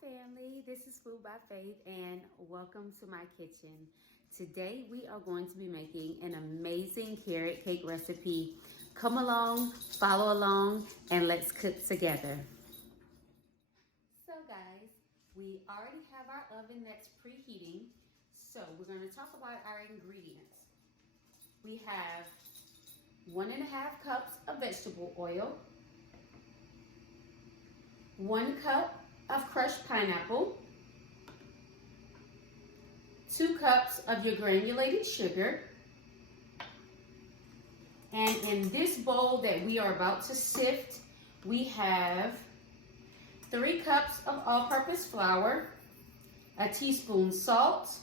family, this is Food by Faith and welcome to my kitchen. Today we are going to be making an amazing carrot cake recipe. Come along, follow along, and let's cook together. So guys, we already have our oven that's preheating, so we're going to talk about our ingredients. We have 1.5 cups of vegetable oil, 1 cup of crushed pineapple, 2 cups of your granulated sugar, and in this bowl that we are about to sift, we have 3 cups of all-purpose flour, a teaspoon salt,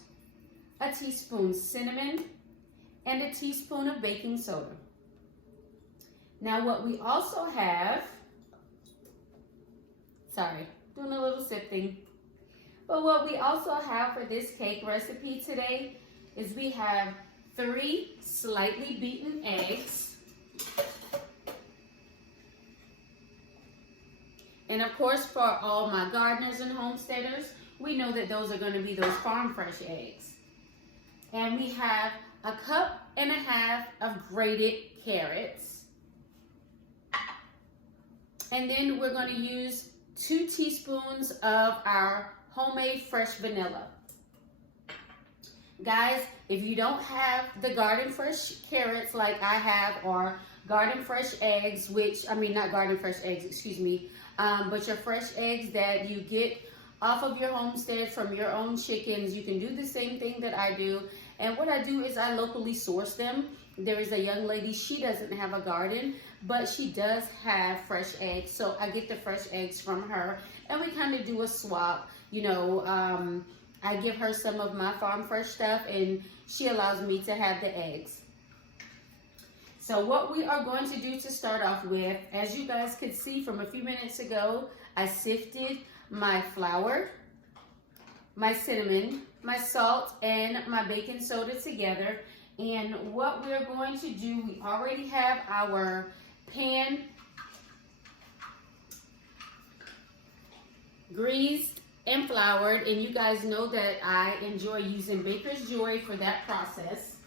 a teaspoon cinnamon, and a teaspoon of baking soda. Now what we also have, doing a little sifting. But what we also have for this cake recipe today is we have 3 slightly beaten eggs. And of course, for all my gardeners and homesteaders, we know that those are going to be those farm fresh eggs. And we have 1.5 cups of grated carrots. And then we're going to use 2 teaspoons of our homemade fresh vanilla. Guys, if you don't have the garden fresh carrots like I have, or garden fresh eggs, not garden fresh eggs, excuse me, but your fresh eggs that you get off of your homestead from your own chickens, you can do the same thing that I do. And what I do is I locally source them. There is a young lady, she doesn't have a garden, but she does have fresh eggs. So I get the fresh eggs from her and we kind of do a swap. I give her some of my farm fresh stuff and she allows me to have the eggs. So what we are going to do to start off with, as you guys could see from a few minutes ago, I sifted my flour, my cinnamon, my salt, and my baking soda together. And what we're going to do, we already have our pan greased and floured, and you guys know that I enjoy using Baker's Joy for that process.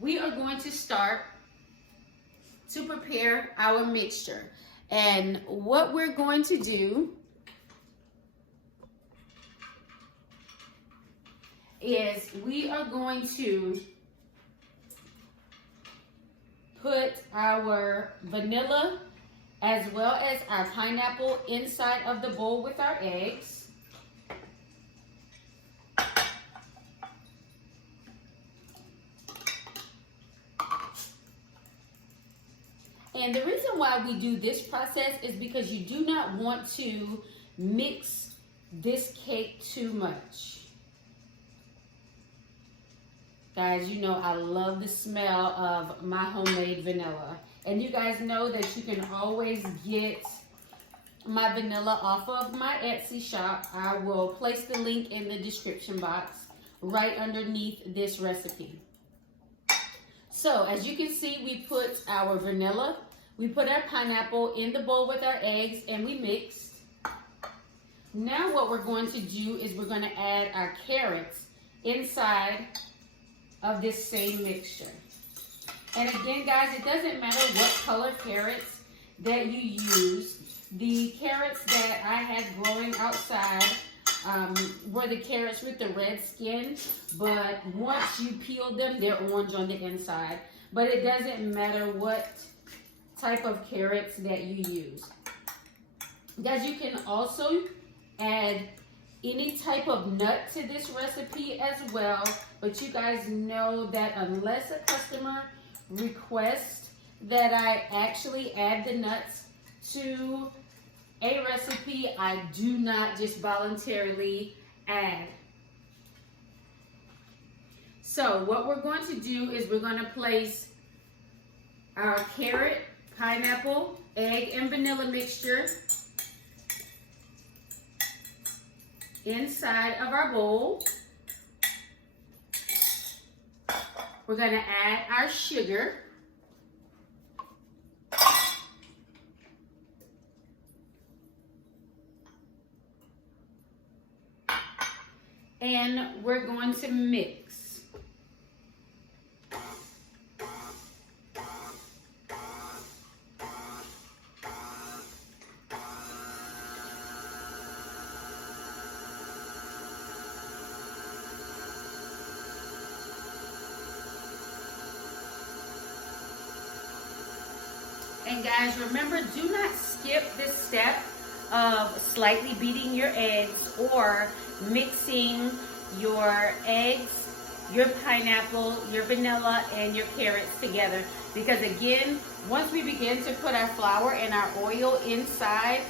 We are going to start to prepare our mixture. And what we're going to do is we are going to put our vanilla as well as our pineapple inside of the bowl with our eggs. And the reason why we do this process is because you do not want to mix this cake too much. Guys, you know I love the smell of my homemade vanilla. And you guys know that you can always get my vanilla off of my Etsy shop. I will place the link in the description box right underneath this recipe. So as you can see, we put our vanilla, we put our pineapple in the bowl with our eggs, and we mixed. Now what we're going to do is we're going to add our carrots inside of this same mixture. And again, guys, it doesn't matter what color carrots that you use. The carrots that I had growing outside were the carrots with the red skin, but once you peel them, they're orange on the inside. But it doesn't matter what type of carrots that you use. Guys, you can also add any type of nut to this recipe as well, but you guys know that unless a customer requests that I actually add the nuts to a recipe, I do not just voluntarily add. So what we're going to do is we're going to place our carrot, pineapple, egg, and vanilla mixture inside of our bowl. We're going to add our sugar. And we're going to mix. And guys, remember, do not skip this step of slightly beating your eggs or mixing your eggs, your pineapple, your vanilla, and your carrots together. Because again, once we begin to put our flour and our oil inside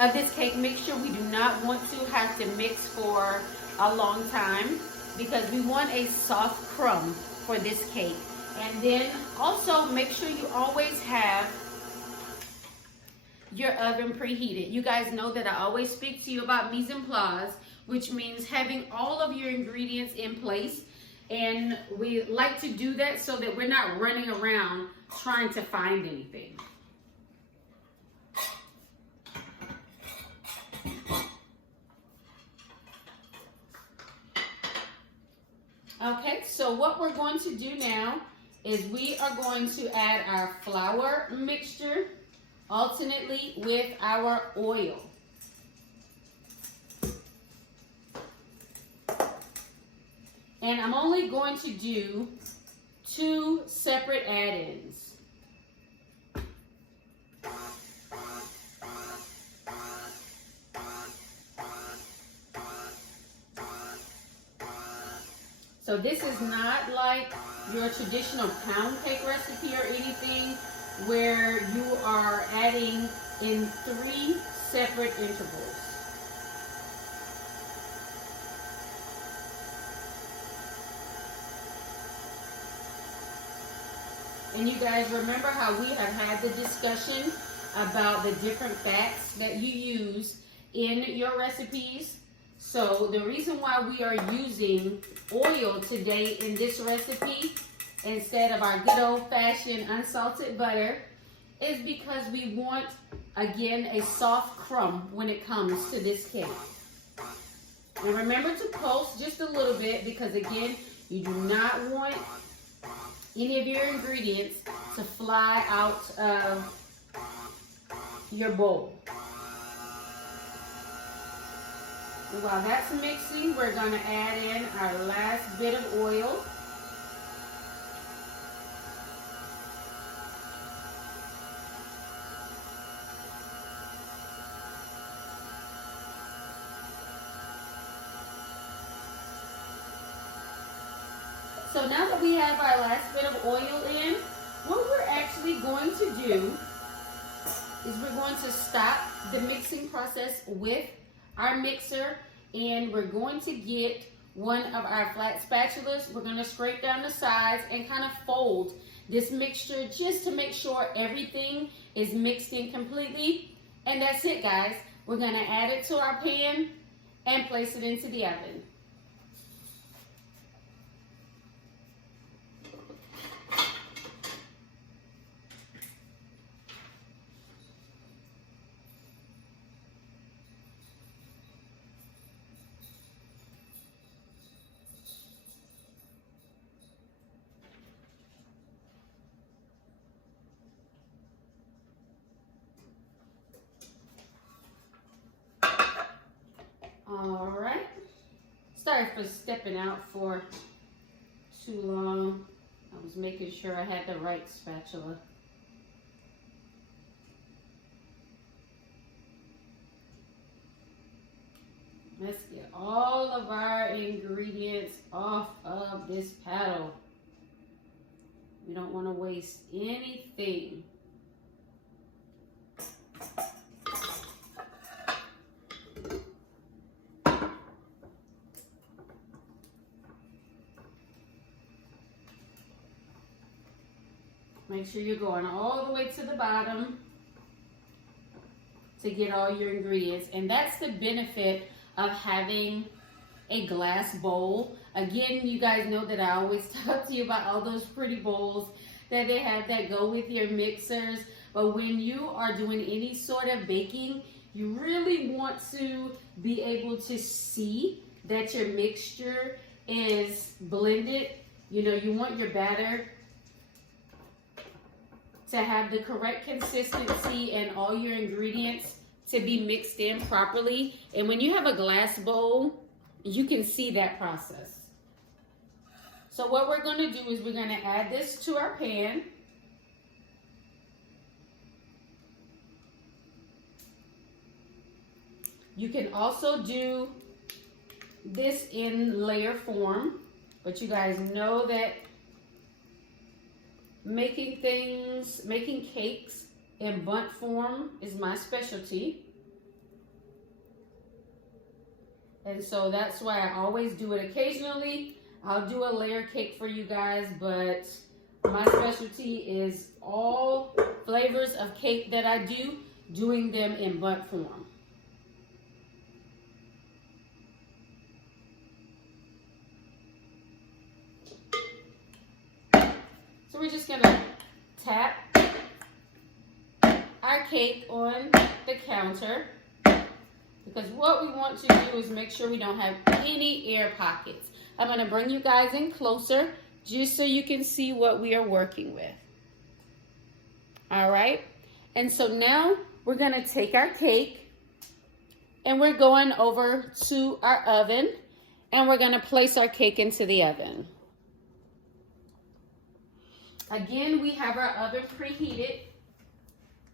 of this cake mixture, we do not want to have to mix for a long time because we want a soft crumb for this cake. And then also make sure you always have your oven preheated. You guys know that I always speak to you about mise en place, which means having all of your ingredients in place. And we like to do that so that we're not running around trying to find anything. Okay, so what we're going to do now is we are going to add our flour mixture alternately with our oil. And I'm only going to do 2 separate add-ins. So this is not like your traditional pound cake recipe or anything where you are adding in 3 separate intervals. And you guys remember how we have had the discussion about the different fats that you use in your recipes. So the reason why we are using oil today in this recipe instead of our good old-fashioned unsalted butter is because we want, again, a soft crumb when it comes to this cake. And remember to pulse just a little bit because, again, you do not want any of your ingredients to fly out of your bowl. And while that's mixing, we're going to add in our last bit of oil. So now that we have our last bit of oil in, what we're actually going to do is we're going to stop the mixing process with our mixer, and we're going to get one of our flat spatulas. We're going to scrape down the sides and kind of fold this mixture just to make sure everything is mixed in completely. And that's it, guys. We're going to add it to our pan and place it into the oven. All right. Sorry for stepping out for too long. I was making sure I had the right spatula. Let's get all of our ingredients off of this paddle. We don't want to waste anything. Make sure you're going all the way to the bottom to get all your ingredients. And that's the benefit of having a glass bowl. Again, you guys know that I always talk to you about all those pretty bowls that they have that go with your mixers. But when you are doing any sort of baking, you really want to be able to see that your mixture is blended. You know, you want your batter to have the correct consistency and all your ingredients to be mixed in properly. And when you have a glass bowl, you can see that process. So what we're going to do is we're going to add this to our pan. You can also do this in layer form, but you guys know that making cakes in bundt form is my specialty. And so that's why I always do it occasionally. I'll do a layer cake for you guys, but my specialty is all flavors of cake that I do, doing them in bundt form. So we're just gonna tap our cake on the counter, because what we want to do is make sure we don't have any air pockets. I'm gonna bring you guys in closer just so you can see what we are working with. All right, and so now we're gonna take our cake and we're going over to our oven and we're gonna place our cake into the oven. Again, we have our oven preheated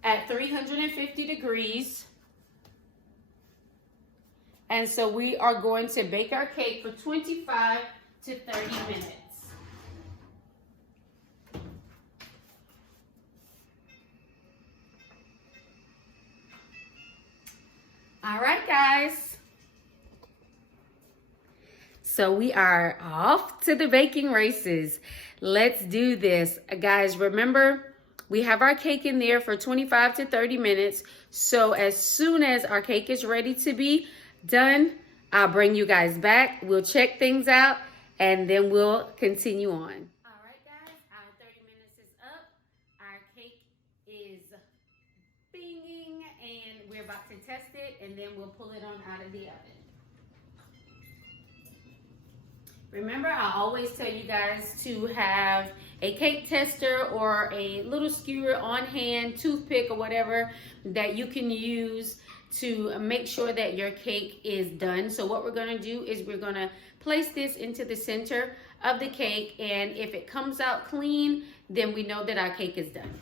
at 350 degrees. And so we are going to bake our cake for 25 to 30 minutes. All right, guys. So we are off to the baking races. Let's do this. Guys, remember, we have our cake in there for 25 to 30 minutes. So as soon as our cake is ready to be done, I'll bring you guys back. We'll check things out and then we'll continue on. All right, guys, our 30 minutes is up. Our cake is binging and we're about to test it and then we'll pull it on out of the oven. Remember, I always tell you guys to have a cake tester or a little skewer on hand, toothpick or whatever that you can use to make sure that your cake is done. So what we're going to do is we're going to place this into the center of the cake, and if it comes out clean, then we know that our cake is done.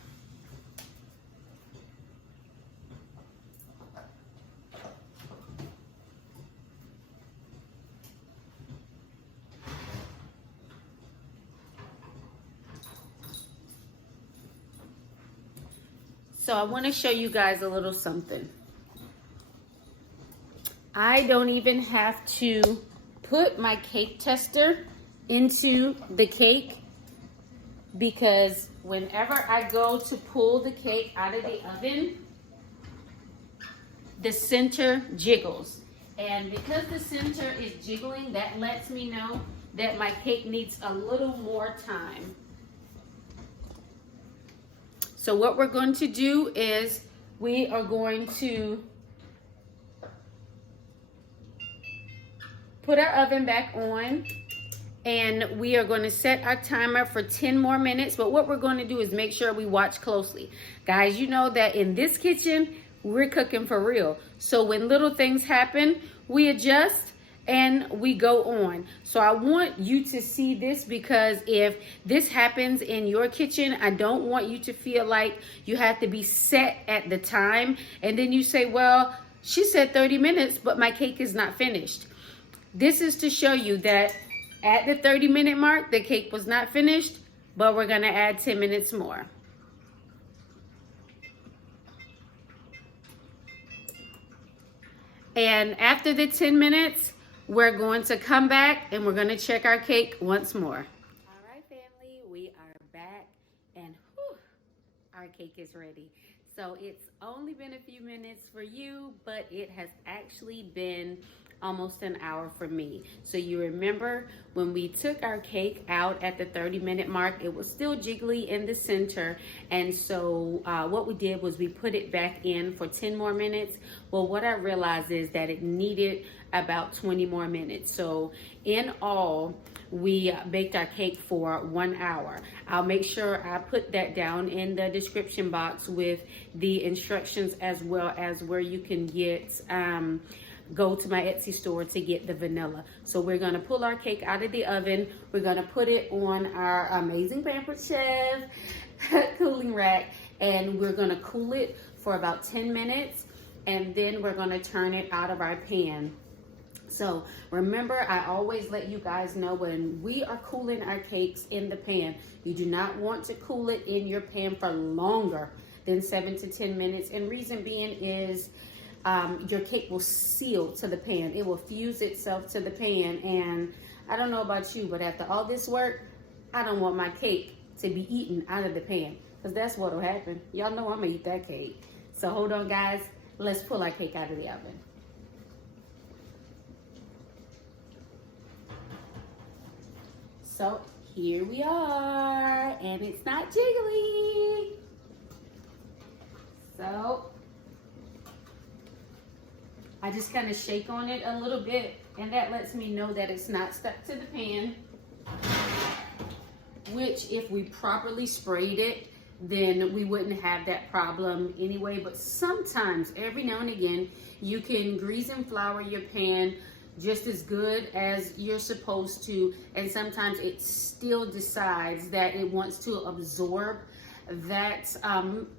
So I want to show you guys a little something. I don't even have to put my cake tester into the cake, because whenever I go to pull the cake out of the oven, the center jiggles. And because the center is jiggling, that lets me know that my cake needs a little more time. So what we're going to do is we are going to put our oven back on and we are going to set our timer for 10 more minutes. But what we're going to do is make sure we watch closely. Guys, you know that in this kitchen, we're cooking for real. So when little things happen, we adjust and we go on. So I want you to see this, because if this happens in your kitchen, I don't want you to feel like you have to be set at the time. And then you say, well, she said 30 minutes, but my cake is not finished. This is to show you that at the 30-minute mark, the cake was not finished, but we're gonna add 10 minutes more. And after the 10 minutes, we're going to come back and we're going to check our cake once more. All right, family, we are back and whew, our cake is ready. So it's only been a few minutes for you, but it has actually been almost an hour for me. So you remember when we took our cake out at the 30-minute mark, it was still jiggly in the center. And so what we did was we put it back in for 10 more minutes. Well, what I realized is that it needed about 20 more minutes. So in all, we baked our cake for 1 hour. I'll make sure I put that down in the description box with the instructions, as well as where you can get go to my Etsy store to get the vanilla. So we're gonna pull our cake out of the oven. We're gonna put it on our amazing Pampered Chef cooling rack, and we're gonna cool it for about 10 minutes, and then we're gonna turn it out of our pan. So remember, I always let you guys know when we are cooling our cakes in the pan, you do not want to cool it in your pan for longer than 7 to 10 minutes. And reason being is your cake will seal to the pan. It will fuse itself to the pan. And I don't know about you, but after all this work, I don't want my cake to be eaten out of the pan, because that's what will happen. Y'all know I'm gonna eat that cake. So hold on, guys. Let's pull our cake out of the oven. So here we are, and it's not jiggly. So I just kind of shake on it a little bit, and that lets me know that it's not stuck to the pan, which if we properly sprayed it, then we wouldn't have that problem anyway. But sometimes, every now and again, you can grease and flour your pan just as good as you're supposed to, and sometimes it still decides that it wants to absorb that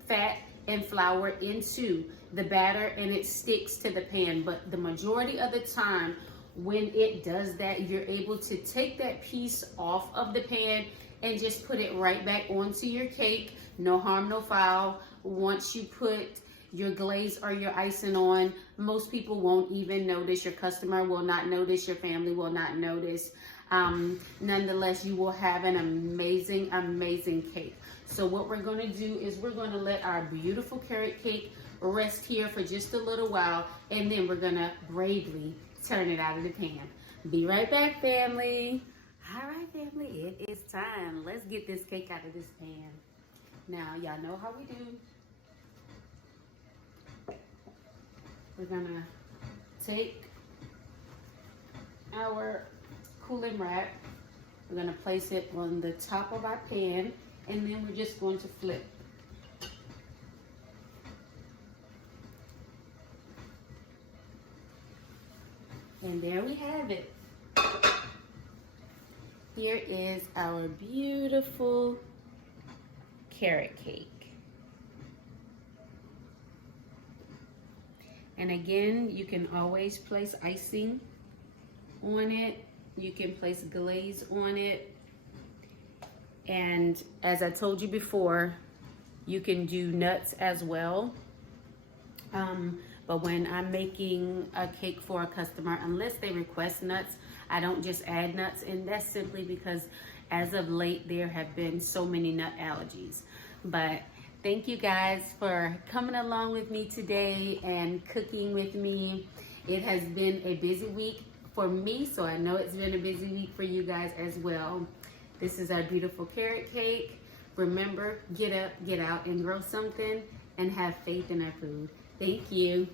fat and flour into the batter, and it sticks to the pan. But the majority of the time when it does that, you're able to take that piece off of the pan and just put it right back onto your cake. No harm, no foul. Once you put your glaze or your icing on, most people won't even notice. Your customer will not notice. Your family will not notice. Nonetheless, you will have an amazing, amazing cake. So what we're going to do is we're going to let our beautiful carrot cake rest here for just a little while, and then we're going to bravely turn it out of the pan. Be right back, family. All right, family, it is time. Let's get this cake out of this pan. Now, y'all know how we do. We're gonna take our cooling rack, we're gonna place it on the top of our pan, and then we're just going to flip. And there we have it. Here is our beautiful carrot cake. And again, you can always place icing on it. You can place glaze on it. And as I told you before, you can do nuts as well. But when I'm making a cake for a customer, unless they request nuts, I don't just add nuts. And that's simply because as of late, there have been so many nut allergies. But thank you guys for coming along with me today and cooking with me. It has been a busy week for me, so I know it's been a busy week for you guys as well. This is our beautiful carrot cake. Remember, get up, get out, and grow something, and have faith in our food. Thank you.